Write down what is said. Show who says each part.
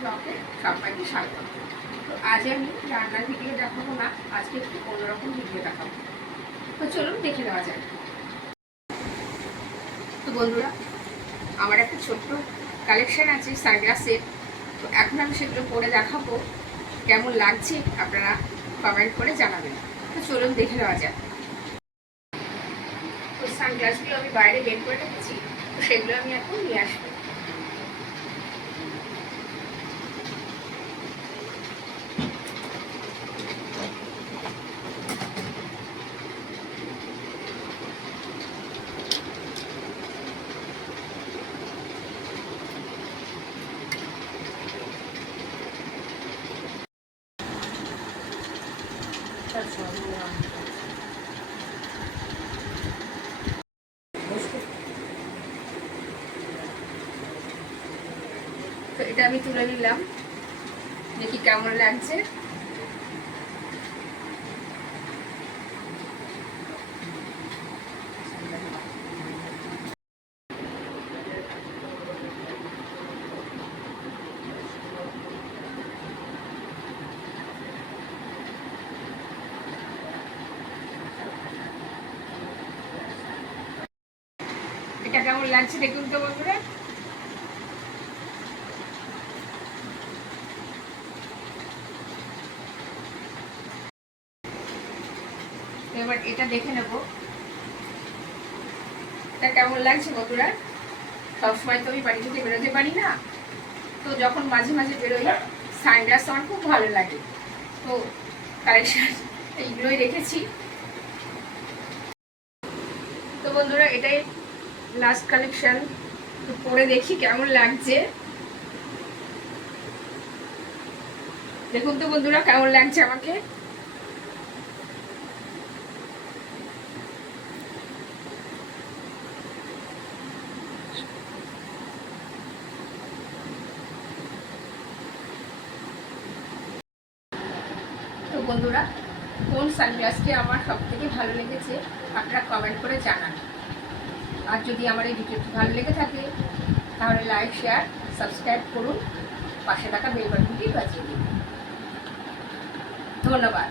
Speaker 1: ব্লগে সবাইকে স্বাগত। তো আজ আমি রান্নার ভিডিও দেখাবো না, আজকে একটু অন্যরকম ভিডিও দেখাবো। তো চলুন দেখে নেওয়া যায় তো বন্ধুরা, আমার একটা ছোট্ট কালেকশন আছে সানগ্লাসের তো এখন আমি সেগুলো পরে দেখাবো, কেমন লাগছে আপনারা কমেন্ট করে জানাবেন। তো চলুন দেখে নেওয়া যাক। তো সানগ্লাসগুলো আমি বাইরে বের করে রেখেছি, তো সেগুলো আমি এখন নিয়ে আসব। তো এটা আমি তুলে নিলাম। দেখি কেমন লাগছে। এটা কেমন লাগছে দেখুন তো বন্ধুরা? এবার এটা দেখে নেব। এটা কেমন লাগছে বন্ধুরা? সবসময় তো আমি বাড়ি থেকে বেরোতে পারি না। তো যখন মাঝে মাঝে বেরোই সানগ্লাস আমার খুব ভালো লাগে। তো কালেকশন এইগুলোই রেখেছি। তো বন্ধুরা, এটাই লাস্ট কালেকশন পরে দেখি কেমন লাগছে। দেখুন তো বন্ধুরা, কেমন লাগছে আমাকে? বন্ধুরা, কোন সানগ্লাসটি আমার সব থেকে ভালো লেগেছে, আপনারা কমেন্ট করে জানান। আর যদি আমার এই ভিডিওটি ভালো লেগে থাকে, তাহলে লাইক শেয়ার সাবস্ক্রাইব করুন। পাশে থাকা বেল বাটনটি বাজিয়ে দিন। ধন্যবাদ।